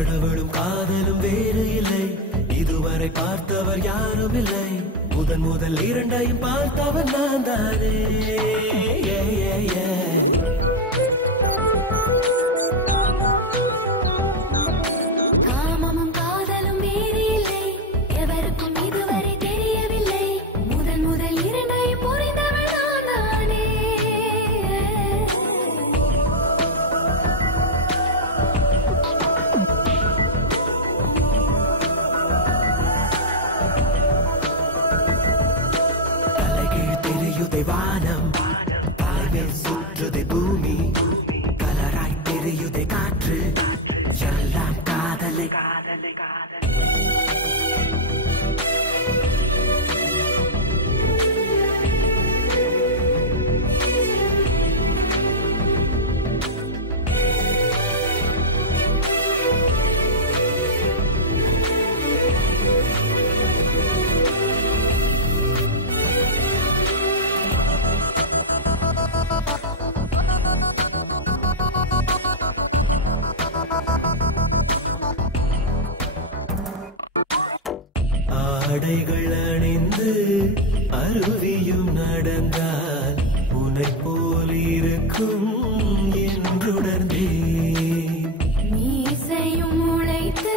கடவுளும் காதலும் வேறு இல்லை, இதுவரை பார்த்தவர் யாரும் இல்லை. முதல் இரண்டையும் பார்த்தவர் நான் தானே. காமமும் காதலும் வேறு இல்லை, எவருக்கும் இதுவரை தெரியவில்லை. முதல் இரண்டையும் புரிந்தவர் நான் தானே. வானம் தலைமையில் சுற்றுதை பூமி, கலராய் தெரியுதை காற்று, எல்லாம் காதலை. ஆடைகள் அணிந்து அருவியும் நடந்தால் உன்னை போல் இருக்கும் என்றுணர்ந்தேன். மீசையும் உழைத்து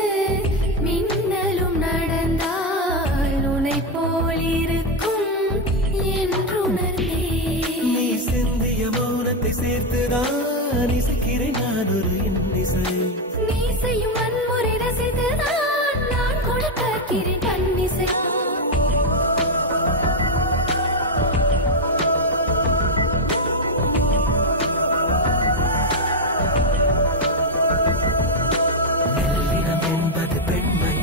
மின்னலும் நடந்தால் உன்னை போல் இருக்கும் என்றுணர்ந்தேன். நீ சிந்திய மௌனத்தை சேர்த்துதான் இசைக்கிறேன் நான் ஒரு இன்னிசை. மீசையும் வன்முறை ரசித்துதான் நான் கூட பார்க்கிறேன் கண்ணிசை. மெல்லினம் என்பது பெண்மை,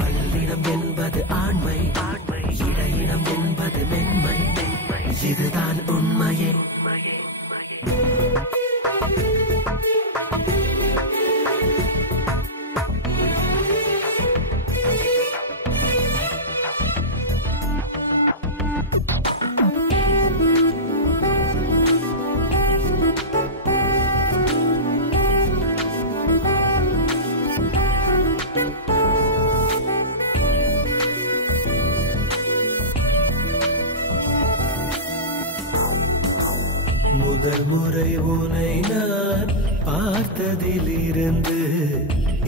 பல்லினம் என்பது ஆண்மை, இடையினம் என்பது மென்மை, இதுதான் உண்மையே. முதல் முறை உன்னை நான் பார்த்ததிலிருந்து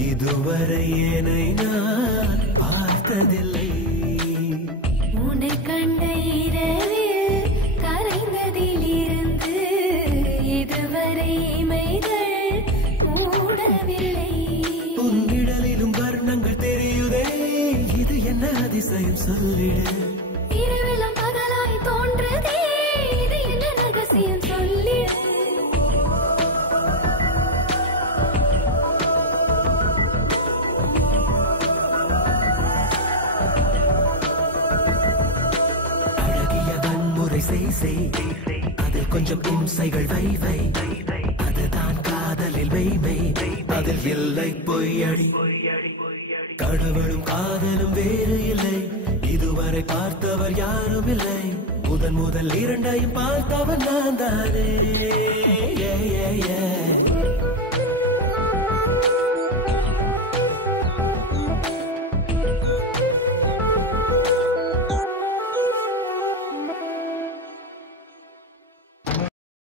இதுவரை என்னை நான் பார்த்ததில்லை. உன்னை கண்ட இரவில் கரைந்ததிலிருந்து இதுவரை இமைகள் மூடவில்லை. உன்னிடலிலும் வர்ணங்கள் தெரியுதே, இது என்ன அதிசயம் சொல்லிடு. இரவிலும் பகலாய் தோன்றதே, இது என்ன ரகசியம் சொல்லிடு. அழகிய வன்முறை செய், அதில் கொஞ்சம் இம்சைகள் வை, அதுதான் காதலில் மெய்மை, அதில் இல்லை பொய்யடி. கடவுளும் காதலும் வேறு இல்லை, இதுவரை பார்த்தவர் யாரும் இல்லை. முதல் இரண்டையும் பார்த்தவர் நான் தானே.